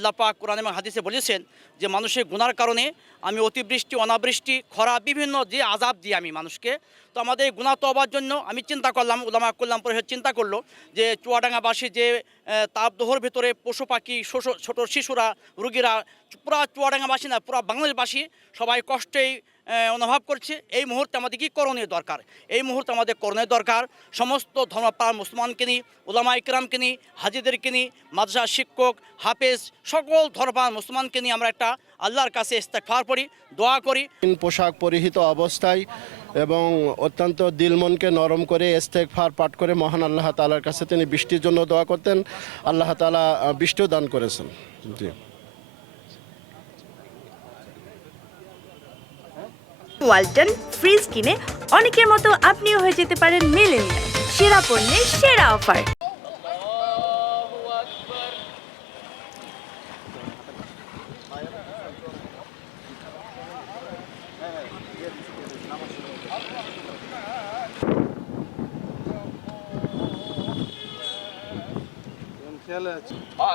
আল্লাহ পাক কোরআন এবং হাদিসে বলেছেন যে মানুষের গুনার কারণে আমি অতিবৃষ্টি অনাবৃষ্টি খরা বিভিন্ন যে আযাব দিই আমি মানুষকে। তো আমাদের গুনাহ তওবার জন্য আমি চিন্তা করলাম, উলামা কল্যাণ পরিষদ চিন্তা করলো যে চুয়াডাঙ্গাবাসী যে তাপদহর ভেতরে পশু পাখি ছোট শিশুরা রুগীরা পুরা চুয়াডাঙ্গাবাসী না পুরা বাংলাদেশবাসী সবাই কষ্টেই অনুভব করছে। এই মুহূর্তে আমাদের কি করণীয় দরকার? এই মুহূর্তে আমাদের করণীয় দরকার সমস্ত ধর্মপ্রাণ মুসলমানকে নিয়ে, উলামা ইকরামকে নিয়ে, হাজিদেরকে নিয়ে, মাদ্রাসা শিক্ষক হাফেজ সকল ধর্মপ্রাণ মুসলমানকে নিয়ে আমরা একটা আল্লাহর কাছে ইস্তেগফার পড়ি, দোয়া করি। পোশাক পরিহিত অবস্থায় এবং অত্যন্ত দিল মনকে নরম করে ইস্তেগফার পাঠ করে মহান আল্লাহ তাআলার কাছে তিনি বৃষ্টির জন্য দোয়া করতেন। আল্লাহ তাআলা বৃষ্টিও দান করেছেন। জি। ওয়ালটন ফ্রিজ কিনে অনেকের মতো আপনিও হয়ে যেতে পারেন মিলেনিয়াল। সেরা পণ্যের সেরা অফার।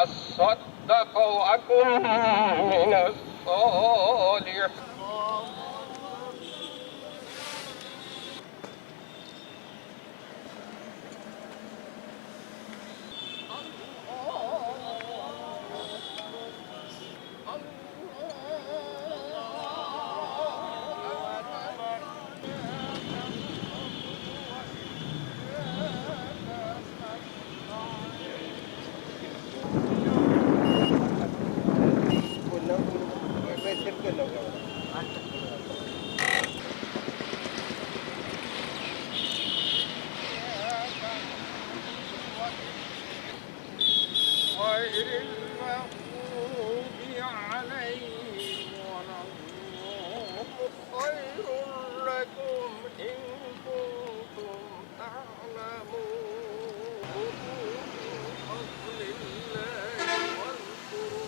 أصدقكم من الصالح غير المغضوب عليهم ولا خير لكم إن كنتم تعلمون بفضل الله واذكروا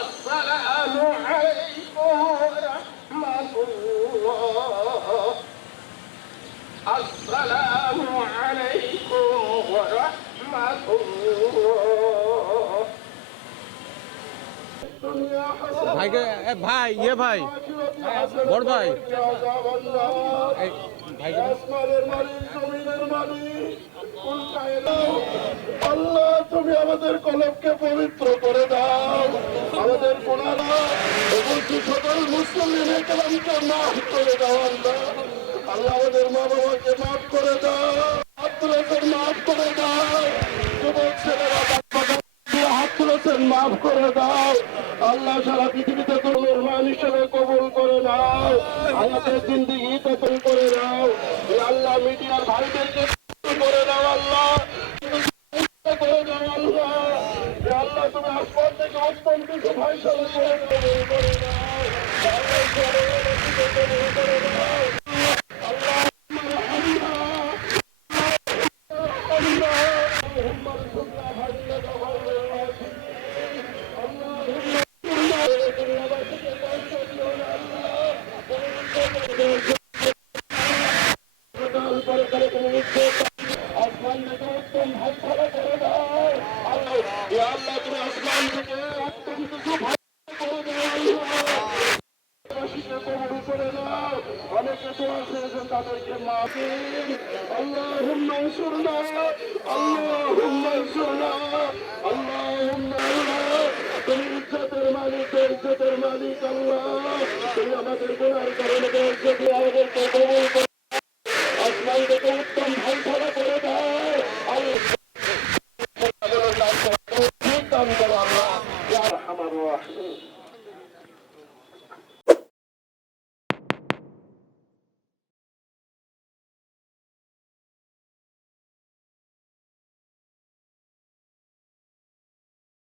السلام عليكم ورحمة الله السلام عليكم ورحمة الله ভাইকে ভাই ভাই বড় ভাই আল্লাহ তুমি আমাদের কলবকে পবিত্র করে দাও, আমাদের কোনারা সকল মুসলিমের কালামকে মাফ করে দাও। আল্লাহ আল্লাহ আমাদের মা বাবাকে মাফ করে দাও, হাত তুলেছেন মাফ করে দাও, যুবক ছেলেরা হাত তুলেছেন মাফ করে দাও। আল্লাহ সারা পৃথিবীতে তোমার মান হিসেবে কবুল করে নাও, আমাদের জিন্দিগি কবুল করে নাও। আল্লাহ মিডিয়ার ভাইদেরকে করে দাও, আল্লাহ করে দাও। আল্লাহ আল্লাহ তুমি আসমান থেকে উত্তম কিছু ফায়সালা করে দাও। তাদেরকে মাফি اللهم انصرنا اللهم انصرنا اللهم তুমি ইজ্জতের মালিক আল্লাহ, তুমি আমাদের গুনার কারণে